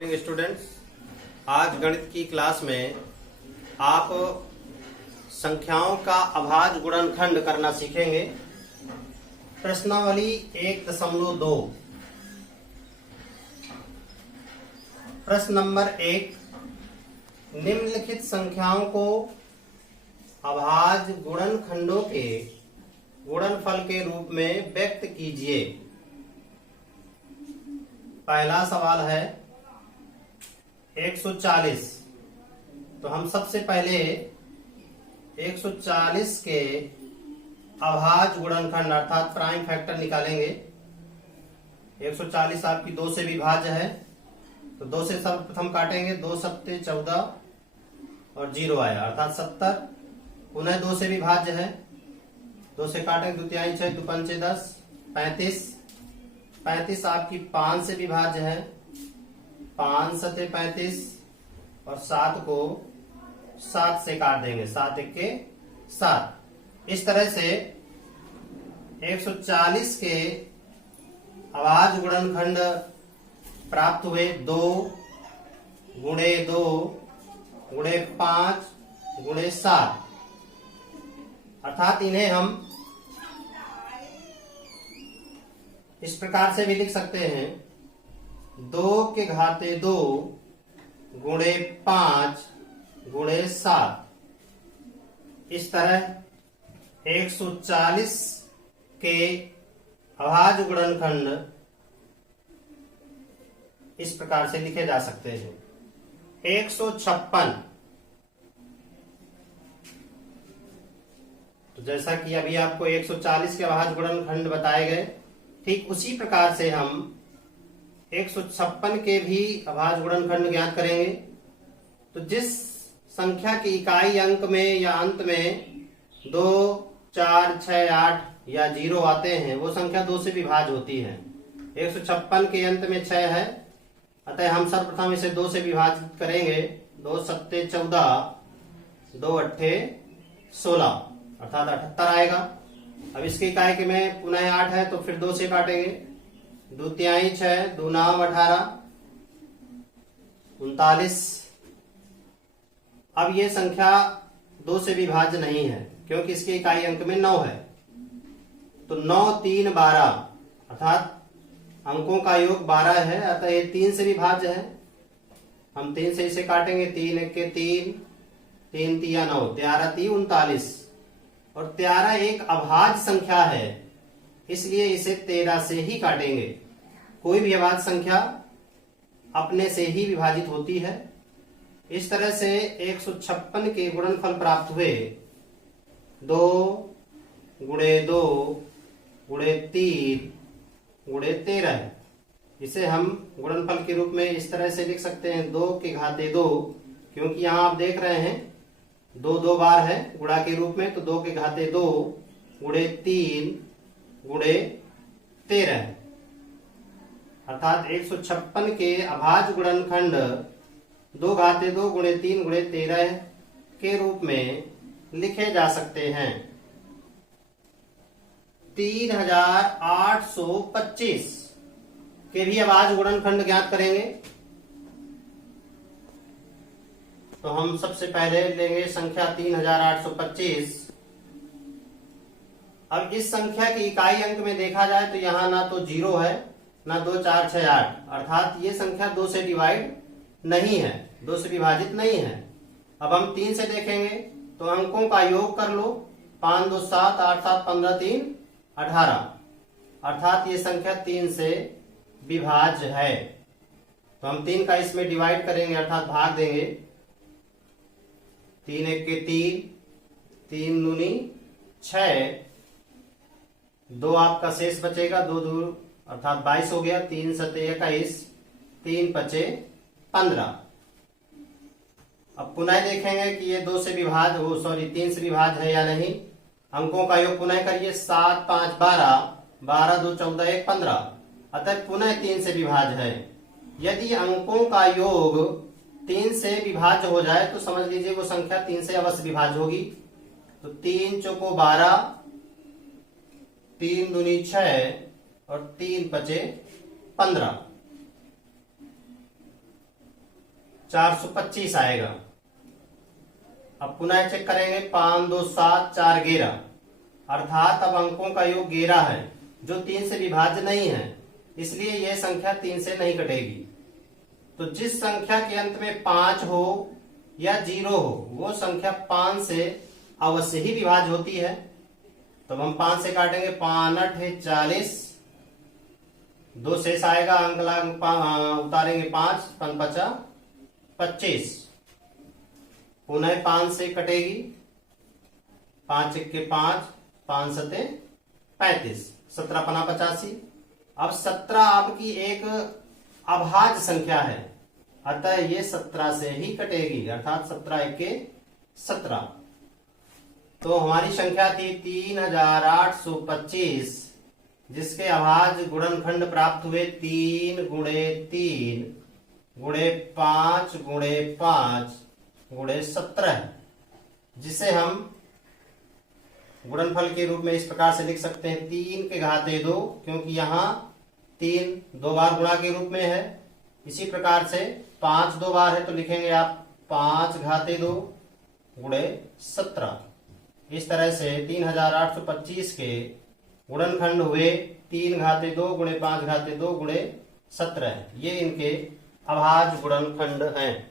Students, आज गणित की क्लास में आप संख्याओं का अभाज्य गुणनखंड करना सीखेंगे। प्रश्नावली 1.2। प्रश्न नंबर 1, निम्नलिखित संख्याओं को अभाज्य गुणनखंडों के गुणनफल के रूप में व्यक्त कीजिए। पहला सवाल है 140। तो हम सबसे पहले 140 के अभाज्य गुणनखंड अर्थात प्राइम फैक्टर निकालेंगे। 140 आपकी 2 से विभाज्य है, तो 2 से सर्वप्रथम काटेंगे। 2 सत्ते 14 और 0 आया अर्थात 70। पुनः 2 से विभाज्य है, 2 से काटेंगे द्वितीयांश 6 दो पंचे 10 35। 35 आपकी 5 से विभाज्य है, 5 सते 35 और 7 को 7 से काट देंगे, 7 एक 7। इस तरह से 140 के अभाज्य गुणनखंड प्राप्त हुए। 2 गुणे 2 गुणे 5 गुणे 7 अर्थात इन्हें हम इस प्रकार से भी लिख सकते हैं 2 के घाते 2 गुणे 5 गुणे 7। इस तरह 140 के अभाज्य गुणनखंड इस प्रकार से लिखे जा सकते हैं। 156। तो जैसा कि अभी आपको 140 के अभाज्य गुणनखंड बताए गए, ठीक उसी प्रकार से हम 156 के भी अभाज्य गुणनखंड ज्ञात करेंगे। तो जिस संख्या की इकाई अंक में या अंत में 2, 4, 6, 8 या 0 आते हैं वो संख्या 2 से विभाज्य होती है। 156 के अंत में 6 है, अतः हम सर्वप्रथम इसे 2 से विभाजित करेंगे। 2 सत्ते 14 2 अट्ठे 16 अर्थात 78 आएगा। अब इसकी इकाई के में पुनः 8 है, तो फिर 2 से काटेंगे। द्वितीयांश है, 2 नाम 18 39। अब ये संख्या 2 से विभाज्य नहीं है क्योंकि इसकी इकाई अंक में 9 है। तो 9 3 12 अर्थात अंकों का योग 12 है, अतः ये 3 से विभाज्य है। हम 3 से इसे काटेंगे। 3 एक 3 3 तिया 9 13 3 39 और 13 एक अभाज्य संख्या है, इसलिए इसे 13 से ही काटेंगे। कोई भी अभाज्य संख्या अपने से ही विभाजित होती है। इस तरह से 156 के गुणनफल प्राप्त हुए। 2 गुणे 2 गुणे 3 गुणे 13। इसे हम गुणनफल के रूप में इस तरह से लिख सकते हैं 2 के घाते 2, क्योंकि यहां आप देख रहे हैं 2 2 बार है गुणा के रूप में, तो 2 के घाते 2 गुणे 3 गुणे 13 अर्थात 156 के अभाज्य गुणनखंड 2 घाते 2 गुणे 3 गुणे 13 के रूप में लिखे जा सकते हैं। 3825 के भी अभाज्य गुणनखंड ज्ञात करेंगे। तो हम सबसे पहले लेंगे संख्या 3825। अब इस संख्या की इकाई अंक में देखा जाए तो यहां ना तो 0 है ना 2 4 6 8 अर्थात ये संख्या 2 से डिवाइड नहीं है, 2 से विभाजित नहीं है। अब हम 3 से देखेंगे तो अंकों का योग कर लो। 5 2 7 8 7 15 3 18 अर्थात ये संख्या 3 से विभाज्य है। तो हम 3 का इसमें डिवाइड करेंगे अर्थात भाग देंगे। 3 एक 3 3 दूनी 6 2 आपका शेष बचेगा, 2 2 अर्थात 22 हो गया। 3 सते 21 3 पचे 15। अब पुनः देखेंगे कि ये 2 से विभाज्य 3 से विभाज्य है या नहीं। अंकों का योग पुनः करिए। 7 5 12 12 2 14 1 15 अतः पुनः 3 से विभाज्य है। यदि अंकों का योग 3 से विभाज्य हो जाए तो समझ लीजिए वो संख्या 3 से अवश्य विभाज्य होगी। तो 3 चौको 12 3 दूनी 6 और 3 पचे 15। 425 आएगा। अब पुनः चेक करेंगे, 5 2 7 4 11, अर्थात अब अंकों का योग 11 है जो 3 से विभाज्य नहीं है, इसलिए यह संख्या 3 से नहीं कटेगी। तो जिस संख्या के अंत में 5 हो या 0 हो वो संख्या 5 से अवश्य ही विभाज्य होती है। तो हम 5 से काटेंगे, 5 8 है 40, 2 शेष आएगा, अंक उतारेंगे 5 5 5 25, पुनः 5 से कटेगी, 5 1 5 5 7 35, 17 पना 85। अब 17 आपकी एक अभाज्य संख्या है, अतः ये 17 से ही कटेगी, अर्थात 17 1 17। तो हमारी संख्या थी 3825, जिसके अभाज्य गुणनखंड प्राप्त हुए 3 गुणे 3 गुणे 5 गुणे 5 गुणे 17, जिसे हम गुणनफल के रूप में इस प्रकार से लिख सकते हैं 3 के घाते 2, क्योंकि यहाँ 3 2 बार गुणा के रूप में है। इसी प्रकार से 5 2 बार है तो लिखेंगे आप 5 घाते 2 गुणे 17। इस तरह से 3825 के गुणनखंड हुए 3 घाते 2 गुणे 5 घाते 2 गुणे 17, ये इनके अभाज्य गुणनखंड हैं।